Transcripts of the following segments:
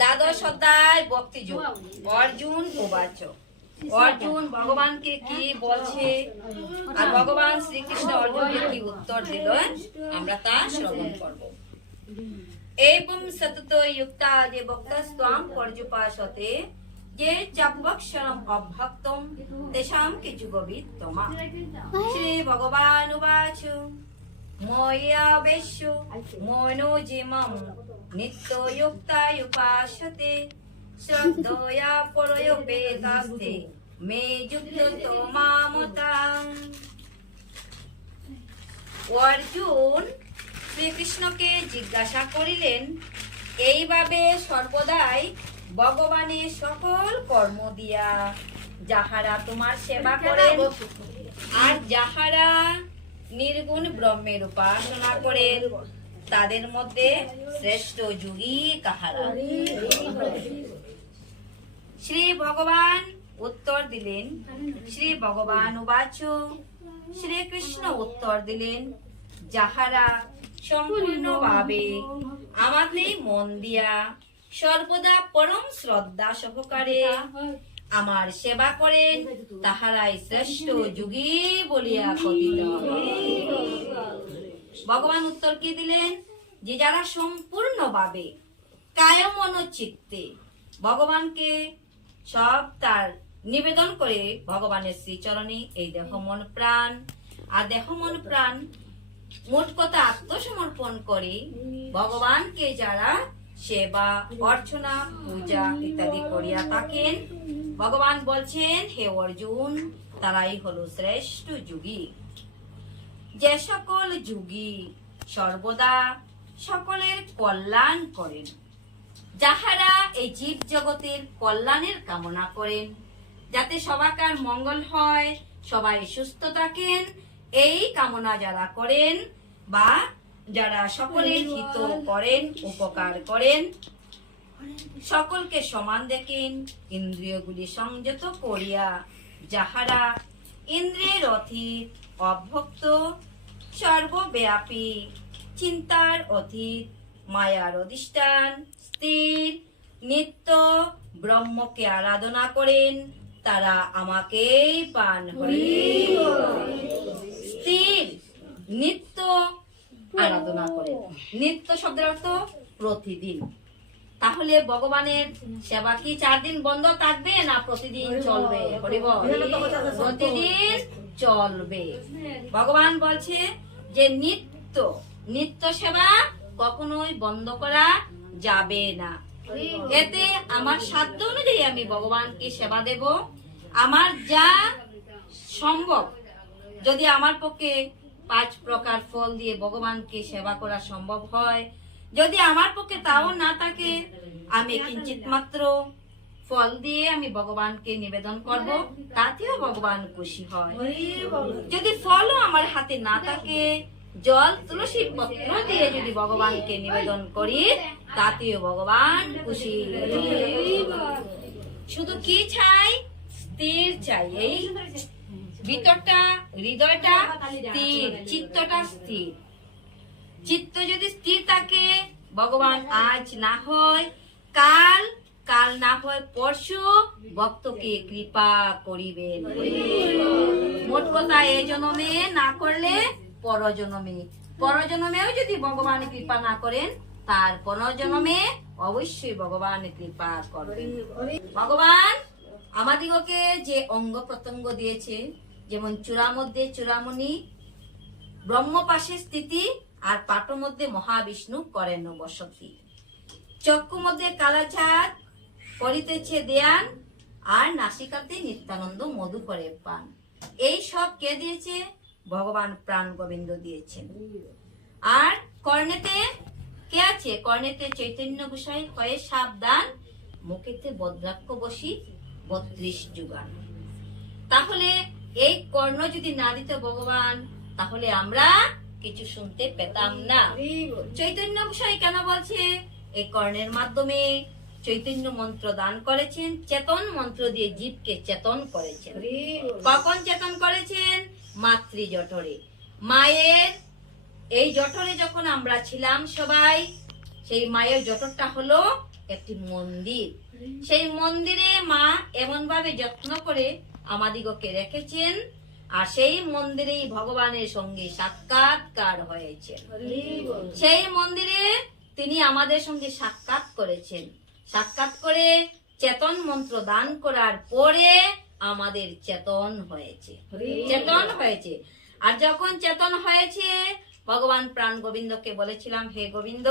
দ্বাদশ অধ্যায় ভক্তিযোগ। অর্জুন উবাচ অর্জুন ভগবানকে কি বলছে? আর ভগবান শ্রীকৃষ্ণ অর্জুনকে কি উত্তর দিল? আমরা তা শ্রবণ করব। এবং সতত যুক্তা যে ভক্তস্ত্বাম পর্যুপাসতে যে চাপবক্ষরম অভক্তম তেষাম কিছু গবিত্তমা শ্রী ভগবান উবাচ। ময়াবেশ্য মনো জিমম নিত্যযুক্তায়ুপাসতে, শ্রদ্ধয়া পরয়োপেতাস্তে মে যুক্ত মামতাং অর্জুন শ্রীকৃষ্ণকে জিজ্ঞাসা করিলেন, এইভাবে সর্বদাই ভগবানের সকল কর্ম দিয়া, যাহারা তোমার সেবা করেন, আর যাহারা নির্গুণ ব্রহ্মের উপাসনা করেন তাদের মধ্যে শ্রেষ্ঠ যুগী কাহারা। শ্রী ভগবান উত্তর দিলেন, শ্রী ভগবান উবাচ শ্রীকৃষ্ণ উত্তর দিলেন, যাহারা সম্পূর্ণভাবে আমাদের মন দিয়া সর্বদা পরম শ্রদ্ধা সহকারে আমার সেবা করেন, তাহারাই শ্রেষ্ঠ যুগী বলিয়া কথিত। ভগবান উত্তর কি দিলেন? যে যারা সম্পূর্ণভাবে কায় মন চিত্তে ভগবানকে সব তার নিবেদন করে ভগবানের শ্রীচরণে এই দেহ মন প্রাণ। আর দেহ মন প্রাণ মোট কথা আত্মসমর্পণ করে ভগবানকে যারা সেবা, অর্চনা, পূজা ইত্যাদি করিয়া থাকেন। ভগবান বলছেন, হে অর্জুন, তারাই হলো শ্রেষ্ঠ যুগী। যে সকল যুগী সর্বদা সকলের কল্যাণ করেন। যাহারা এই জীব জগতের কল্যাণের কামনা করেন, যাতে সবাকার মঙ্গল হয়, সবাই সুস্থ থাকেন, এই কামনা যারা করেন বা যারা সকলের হিত করেন উপকার করেন সকলকে সমান দেখেন ইন্দ্রিয়গুলি সংযত করিয়া যাহারা ইন্দ্রিয়ের অতীত অভক্ত সর্বব্যাপী চিন্তার অতীত মায়ার অধিষ্ঠান স্থির নিত্য ব্রহ্মকে আরাধনা করেন তারা আমাকেই পান হরি স্থির নিত্য আরাধনা করেন নিত্য শব্দের অর্থ প্রতিদিন। তাহলে ভগবানের সেবা কি চার দিন বন্ধ থাকবে না প্রতিদিন চলবে? প্রতিদিন চলবে। ভগবান বলছে যে নিত্য নিত্য সেবা কখনোই বন্ধ করা যাবে না। এতে আমার সাধ্য অনুযায়ী আমি ভগবানকে সেবা দেব। আমার যা সম্ভব, যদি আমার পক্ষে পাঁচ প্রকার ফল দিয়ে ভগবানকে সেবা করা সম্ভব হয়। যদি আমার পক্ষে তাও না থাকে, আমি কিঞ্চিত মাত্র ফল দিয়ে আমি ভগবানকে নিবেদন করব, তাতেও ভগবান খুশি হয়। যদি ফলও আমার হাতে না থাকে, জল, তুলসী পত্র দিয়ে যদি ভগবানকে নিবেদন করি, তাতেও ভগবান খুশি। শুধু কি চাই? স্থির চাই, এই ভিতরটা হৃদয়টা স্থির চিত্তটা স্থির। চিত্ত যদি স্থির থাকে ভগবান আজ না হয় কাল কাল না হয় পরশু ভক্তকে কৃপা করিবেন। মোট কথা এই জন্মে না করলে পরজন্মে। পরজন্মেও যদি ভগবান কৃপা না করেন তার পরজন্মে অবশ্যই ভগবান কৃপা করবেন। ভগবান আমাদিগকে যে অঙ্গ প্রত্যঙ্গ দিয়েছে যেমন চূড়া মধ্যে চূড়ামণি ব্রহ্ম পাশে স্থিতি আর পাট মধ্যে মহাবিষ্ণু করেন বসতি চক্ষু মধ্যে কালাচাঁদ করিতেছে দেয়ান আর নাসিকাতে নিত্যানন্দ মধু করে পান। এই সব কে দিয়েছে? ভগবান প্রাণ গোবিন্দ দিয়েছেন। আর কর্ণেতে কে আছে? কর্ণেতে চৈতন্য গোসাই হয়ে সাবধান, মুখেতে বদ্রাক্ষ বসি, বত্রিশ যুগান। তাহলে এই কর্ণ যদি না দিত ভগবান তাহলে আমরা কিছু শুনতে পেতাম না। চৈতন্য গোসাই কেন বলছে? এই কর্ণের মাধ্যমে চৈতন্য মন্ত্র দান করেছেন চেতন মন্ত্র দিয়ে জীবকে চেতন করেছেন। কখন চেতন করেছেন? মাতৃ জঠরে। মায়ের এই জঠরে যখন আমরা ছিলাম সবাই সেই মায়ের জঠরটা হলো একটি মন্দির। সেই মন্দিরে মা এমন ভাবে যত্ন করে আমাদিগকে রেখেছেন, আর সেই মন্দিরেই ভগবানের সঙ্গে সাক্ষাৎকার হয়েছে। সেই মন্দিরে তিনি আমাদের সঙ্গে সাক্ষাৎ করেছেন। সাক্ষাৎ করে চেতন মন্ত্র দান করার পরে আমাদের চেতন হয়েছে। চেতন হয়েছে। আর যখন চেতন হয়েছে, ভগবান প্রাণ গোবিন্দকে বলেছিলাম, হে গোবিন্দ,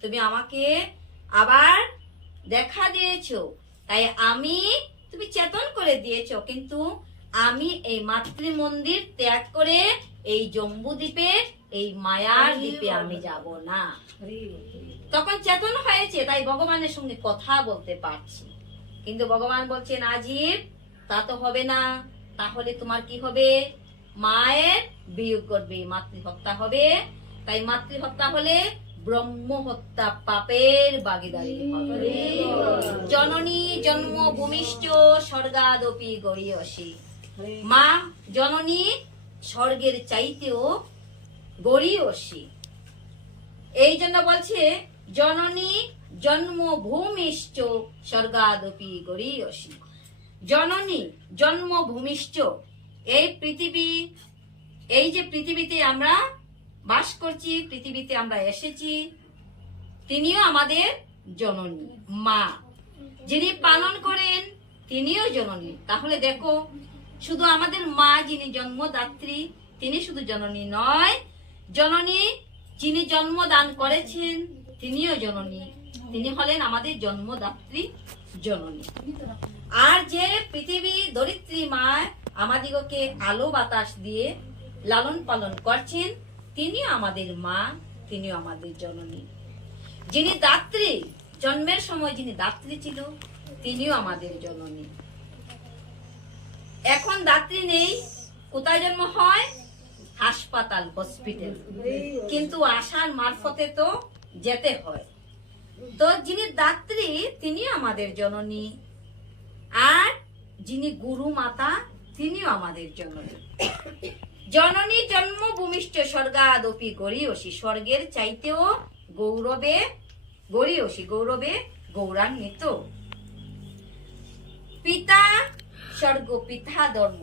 তুমি আমাকে আবার দেখা দিয়েছ। তাই আমি তুমি চেতন করে দিয়েছ কিন্তু আমি এই মাতৃ মন্দির ত্যাগ করে এই জম্বু দ্বীপে এই মায়ার দ্বীপে আমি যাব না। তখন চেতন হয়েছে তাই ভগবানের সঙ্গে কথা বলতে পারছি। কিন্তু ভগবান বলছেন আজীব তা তো হবে না। তাহলে তোমার কি হবে? মায়ের বিয়োগ করবে মাতৃহত্যা হবে। তাই মাতৃহত্যা হলে ব্রহ্ম হত্যা পাপের বাগিদারি হবে। জননী জন্ম ভূমিষ্ঠ স্বর্গাদপি গড়িয়সী। মা জননী স্বর্গের চাইতেও গড়িয়সী। এই জন্য বলছে, জননী জন্ম ভূমিষ্ঠ স্বর্গাদপি গড়িয়সী। জননী জন্ম ভূমিষ্ঠ এই পৃথিবী, এই যে পৃথিবীতে আমরা বাস করছি, পৃথিবীতে আমরা এসেছি, তিনিও আমাদের জননী, মা। যিনি পালন করেন, তিনিও জননী। তাহলে দেখো, শুধু আমাদের মা যিনি জন্মদাত্রী, তিনি শুধু জননী নয়, জননী যিনি জন্ম দান করেছেন, তিনিও জননী। তিনি হলেন আমাদের জন্মদাত্রী জননী। আর যে পৃথিবী ধরিত্রী মা আমাদিগকে আলো বাতাস দিয়ে লালন পালন করছেন, তিনিও আমাদের মা, তিনিও আমাদের জননী। যিনি দাত্রী জন্মের সময় যিনি দাত্রী ছিল, তিনিও আমাদের জননী। এখন দাত্রী নেই, কোথায় জন্ম হয়? হাসপাতাল, হসপিটাল। কিন্তু আশার মারফতে তো যেতে হয়। তো যিনি দাত্রী তিনি আমাদের জননী। আর যিনি গুরু মাতা, তিনিও আমাদের জননী। জননী জন্মভূমিষ্ঠ স্বর্গাদপি গরিয়সী স্বর্গের চাইতেও গৌরবে গরিয়সী গৌরবে গৌরান্বিত। পিতা স্বর্গ পিতা ধর্ম।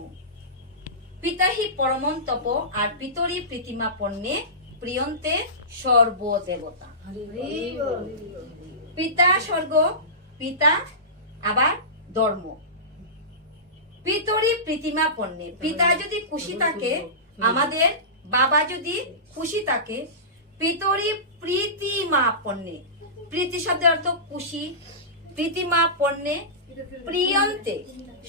পিতাহি পরমন তপ আর পিতরি প্রীতিমা পণ্যে প্রিয়ন্তে সর্বদেবতা। পিতা স্বর্গ পিতা আবার ধর্ম। পিতরি প্রীতিমা পণ্যে পিতা যদি খুশি থাকে আমাদের বাবা যদি খুশি থাকে পিতরি প্রীতিমা পণ্যে। প্রীতি শব্দের অর্থ খুশি প্রীতিমা পণ্যে প্রিয়ন্তে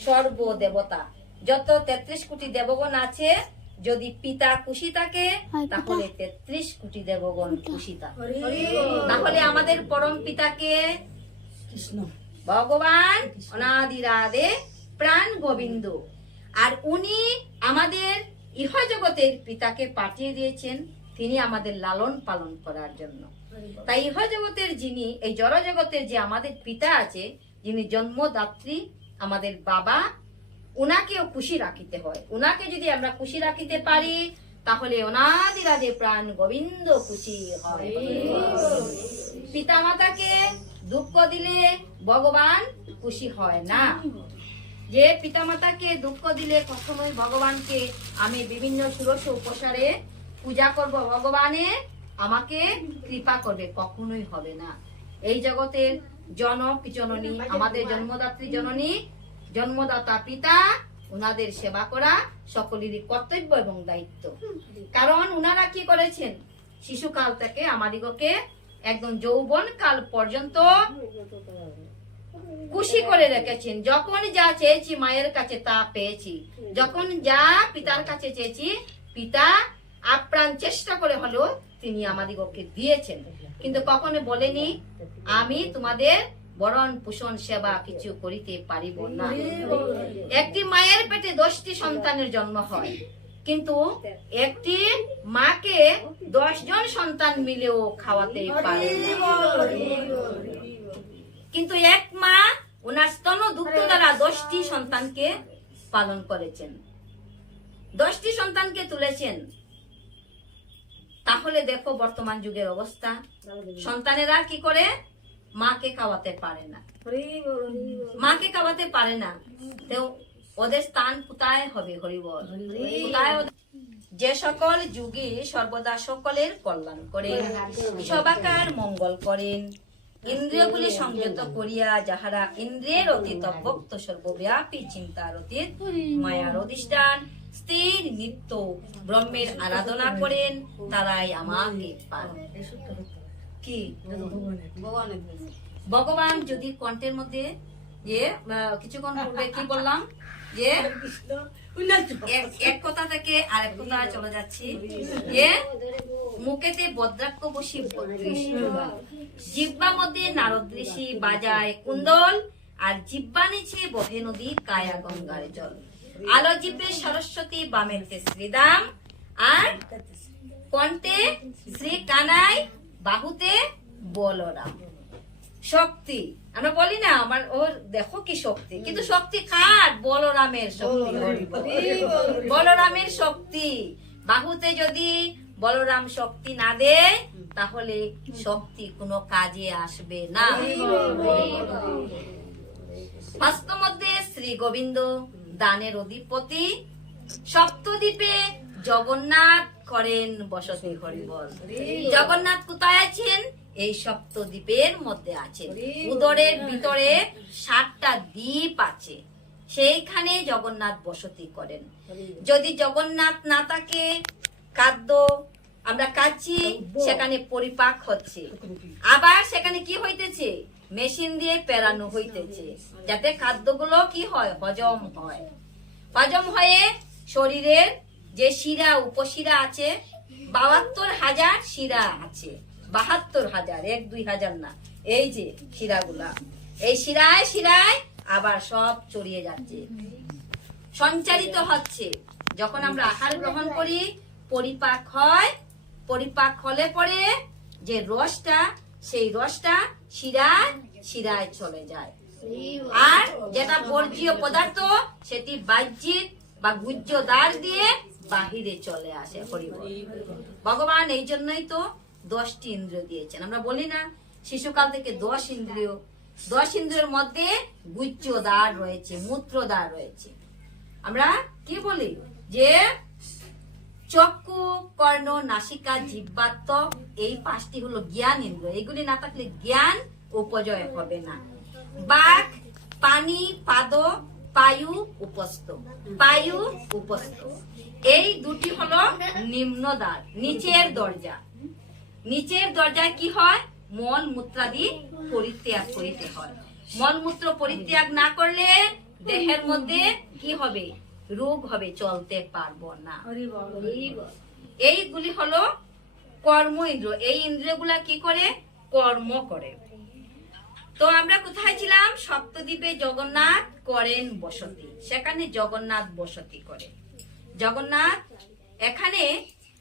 সর্বদেবতা। যত তেত্রিশ কোটি দেবগণ আছে যদি পিতা খুশি থাকে তাহলে তেত্রিশ কোটি দেবগণ খুশি থাকে। তাহলে আমাদের পরম পিতাকে ভগবান অনাদিরাদে প্রাণ গোবিন্দ। আর উনি আমাদের ইহ জগতের পিতাকে পাঠিয়ে দিয়েছেন। তিনি আমাদের লালন পালন করার জন্য। তাই ইহ জগতের যিনি, এই জড় জগতের যে আমাদের পিতা আছে, যিনি জন্মদাত্রী, আমাদের বাবা, উনাকেও খুশি রাখিতে হয়। উনাকে যদি আমরা খুশি রাখিতে পারি, তাহলে অনাদিরাদে প্রাণ গোবিন্দ খুশি হয়। পিতা মাতাকে দুঃখ দিলে ভগবান খুশি হয় না। যে পিতামাতাকে দুঃখ দিলে কখনোই ভগবানকে আমি বিভিন্ন ষোড়শ উপসারে পূজা করব ভগবানে আমাকে কৃপা করবে, কখনোই হবে না। এই জগতের জনক, জননী, আমাদের জন্মদাত্রী জননী, জন্মদাতা পিতা ওনাদের সেবা করা সকলেরই কর্তব্য এবং দায়িত্ব। কারণ ওনারা কি করেছেন? শিশুকাল থেকে আমাদিগকে একদম যৌবন কাল পর্যন্ত খুশি করে রেখেছেন। যখন যা চেয়েছি মায়ের কাছে তা পেয়েছি। যখন যা পিতার কাছে চেয়েছি, পিতা আপ্রাণ চেষ্টা করে হলেও তিনি আমাদিগকে দিয়েছেন। কিন্তু কখনো বলেনি, আমি তোমাদের বরণ পোষণ সেবা কিছু করিতে পারিব না। একটি মায়ের পেটে দশটি সন্তানের জন্ম হয়। কিন্তু একটি মাকে দশ জন সন্তান মিলেও খাওয়াতে পারে কিন্তু এক মা ওনার স্তন দুগ্ধ দ্বারা দশটি সন্তানকে পালন করেছেন। দশটি সন্তানকে তুলেছেন। তাহলে দেখো বর্তমান যুগের অবস্থা। সন্তানেরা কি করে? মাকে খাওয়াতে পারে না। মাকে খাওয়াতে পারে না। ওদের স্থান কোথায় হবে, হরিবল? যে সকল যুগে সর্বদা সকলের কল্যাণ করেন সবাকার মঙ্গল করেন, ইন্দ্রিয়গুলি সংযত করিয়া যাহারা ইন্দ্রিয়ের অতীত ভক্ত সর্বব্যাপী চিন্তার অতীত, মায়ার অধিষ্ঠান স্থির নিত্য ব্রহ্মের আরাধনা করেন তারাই আমাকে পান। কি? ভগবান যদি কণ্ঠের মধ্যে যে কিছুক্ষণ পূর্বে কি বললাম? যে এক- কথা থেকে আরেক কথা চলে যাচ্ছি। যে মুখেতে বদ্রাক্ষ বসি জিব্বা মধ্যে নারদ ঋষি বাজায় কুন্দল আর জিব্বা নিচে বহে নদী কায়া গঙ্গার জল। আলো জিব্বে সরস্বতী বামেতে শ্রীদাম আর কণ্ঠে শ্রী কানাই বাহুতে বলরাম। শক্তি। আমরা বলি না আমার ওর দেখো কি শক্তি। কিন্তু শক্তি কার? বলরামের শক্তি। বলরামের শক্তি। বাহুতে যদি বলরাম শক্তি না দেয় তাহলে শক্তি কোনো কাজে আসবে না। হস্ত মধ্যে শ্রী গোবিন্দ। দানের অধিপতি। সপ্তদ্বীপে জগন্নাথ করেন বসতি হরিবল জগন্নাথ কোথায় আছেন? এই সপ্তদ্বীপের মধ্যে আছেন। উদরের ভিতরে সাতটা দ্বীপ আছে। সেইখানে জগন্নাথ বসতি করেন। যদি জগন্নাথ না থাকে খাদ্য আমরা খাচ্ছি সেখানে পরিপাক হচ্ছে। আবার সেখানে কি হইতেছে? মেশিন দিয়ে পেরানো হইতেছে, যাতে খাদ্যগুলো কি হয়, হজম হয়। হজম হয়ে শরীরের যে শিরা, উপশিরা আছে, বাহাত্তর হাজার শিরা আছে। বাহাত্তর হাজার, এক, দুই হাজার না, এই যে শিরাগুলা। এই শিরায় শিরায় আবার সব চড়িয়ে যাচ্ছে। সঞ্চারিত হচ্ছে। যখন আমরা আহার গ্রহণ করি, পরিপাক হয়, পরিপাক হলে পরে যে রসটা, সেই রসটা শিরায় শিরায় চলে যায়। আর যেটা বর্জ্য পদার্থ, সেটি বাহ্যিক বা গুজ্জ দ্বার দিয়ে বাহিরে চলে আসে হরিবল ভগবান এই জন্যই তো দশটি ইন্দ্রিয় দিয়েছেন। আমরা বলি না, শিশুকাল থেকে দশ ইন্দ্রিয়। দশ ইন্দ্রিয়ের মধ্যে গুজ্জ দ্বার রয়েছে, মূত্র দ্বার রয়েছে। আমরা কি বলি? যে চক্ষু, কর্ণ, নাসিকা, জিব্বাত্ম, এই পাঁচটি হলো জ্ঞান ইন্দ্র এগুলি না থাকলে জ্ঞান উপজয় হবে না। বাঘ পানি, পাদ, পায়ু, উপস্থ। পায়ু, উপস্থ। এই দুটি হলো নিম্ন দ্বার নিচের দরজা। নিচের দরজায় কি হয়? মল মূত্রাদি পরিত্যাগ করিতে হয়। মলমূত্র পরিত্যাগ না করলে দেহের মধ্যে কি হবে? রোগ হবে চলতে পারব না। এইগুলি হলো কর্ম ইন্দ্র। এই ইন্দ্রিয়গুলা কি করে? কর্ম করে। তো আমরা কোথায় ছিলাম? সপ্তদ্বীপে জগন্নাথ করেন বসতি। সেখানে জগন্নাথ বসতি করে। জগন্নাথ এখানে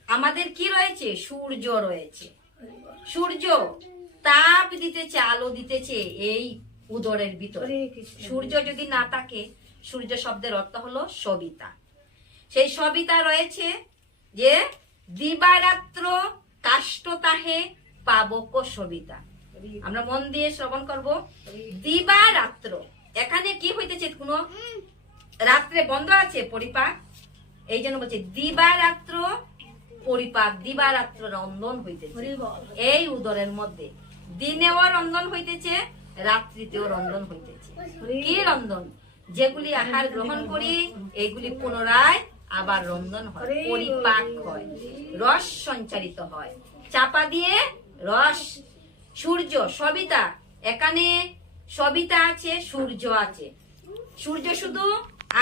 আমাদের কি রয়েছে? সূর্য রয়েছে। সূর্য তাপ দিতেছে আলো দিতেছে এই উদরের ভিতরে। সূর্য যদি না থাকে সূর্য শব্দের অর্থ হলো সবিতা। সেই সবিতা রয়েছে যে দিবারাত্র কাষ্টতাহে পাবক সবিতা। আমরা মন দিয়ে শ্রবণ করব। দিবারাত্র। এখানে কি হইতেছে কোনো? রাত্রে বন্ধ আছে, পরিপাক। এই জন্য বলছে, দিবারাত্র পরিপাক, দিবারাত্র রন্ধন হইতেছে। এই উদরের মধ্যে। দিনেও রন্ধন হইতেছে, রাত্রিতেও রন্ধন হইতেছে। কি রন্ধন? যেগুলি আহার গ্রহণ করি এইগুলি পুনরায় আবার রন্ধন হয় পরিপাক হয় রস সঞ্চারিত হয়। চাপা দিয়ে রস সূর্য সবিতা এখানে সবিতা আছে সূর্য আছে। সূর্য শুধু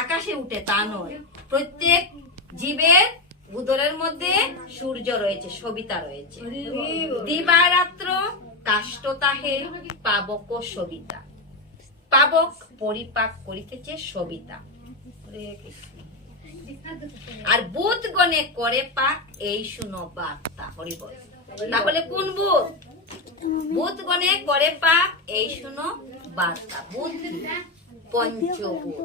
আকাশে উঠে তা নয়। প্রত্যেক জীবের উদরের মধ্যে সূর্য রয়েছে সবিতা রয়েছে। দিবারাত্র কাষ্টতাহে পাবক সবিতা। পাবক, পরিপাক করিতেছে সবিতা। আর বুধ গণে করে পাক এই শুনো বার্তা হরিবল তাহলে কোন বুধ? বুধ গণে করে পাক এই শুনো বার্তা বুধ পঞ্চভূত